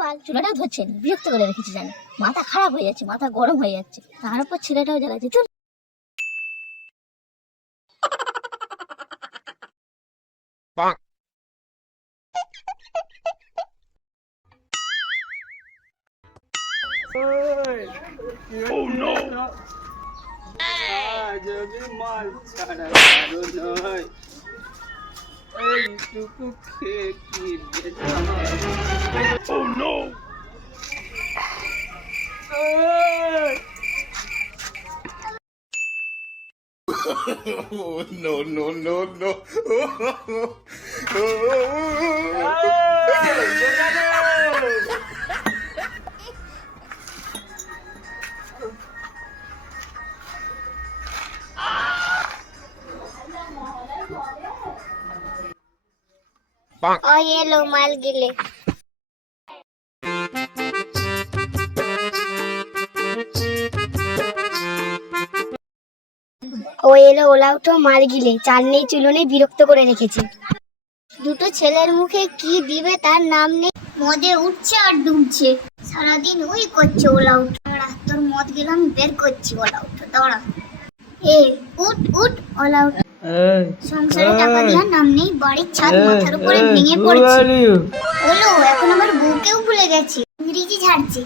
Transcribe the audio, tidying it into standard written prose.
বাল চুলাটাও ধরছে না, বিরক্ত করে রেখেছে জানো, মাথা খারাপ হয়ে যাচ্ছে, মাথা গরম হয়ে যাচ্ছে, তার উপর ছেলেটাও জ্বালাচ্ছে। চল যদি মাল ছাড়া কারো নয়, এইটুকু খেয়ে কি বেঁচে Oh, no, no, no, no. और ये लो माल गिले। ও এলো, ওলা উঠো, মাল গিলে, চাল নেই চুলো নেই, বিরক্ত করে রেখেছে। দুটো ছেলের মুখে কি দিবে তার নাম নেই, মদে উঠছে আর ডুবছে, সারাদিন ওই করছে ওলা উঠো। দাঁড়া, তোর মদ গেলে আমি বের করছি, ওলা উঠো দাঁড়া। এ উঠ উঠ, ওলা উঠ। সংসারে টাকা দেওয়ার নাম নেই, বাড়ির ছাদ মাথার উপরে ভেঙে পড়ছে। ওলো এখন আমার বউকেও ভুলে গেছে, ইংরেজি ঝাড়ছে।